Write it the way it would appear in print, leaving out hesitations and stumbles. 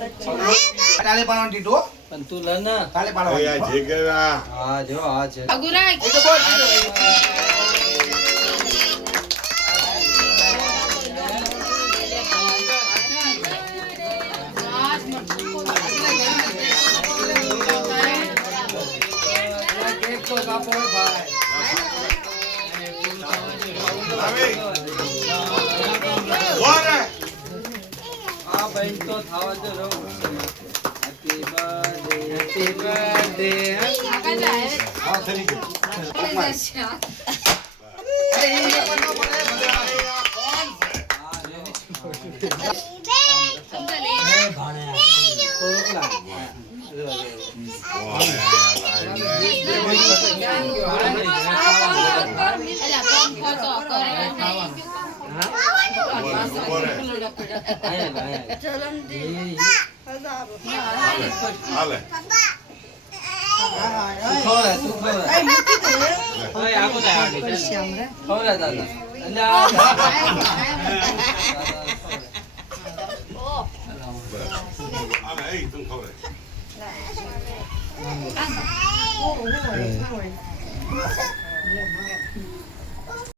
તાલે પાડવાનું ટીટો પણ તું લે ને તાલે પાડવાનું જે કેવા હા જો આ છે અગુરાય એ તો બોલ કેક તો કાપો ભાઈ આ બેન તો થાવા દે રહો હેપી બર્થડે આગળ જાય હા સરી ગયો એ પણ ન પડે થોડુંક લાગ Hey,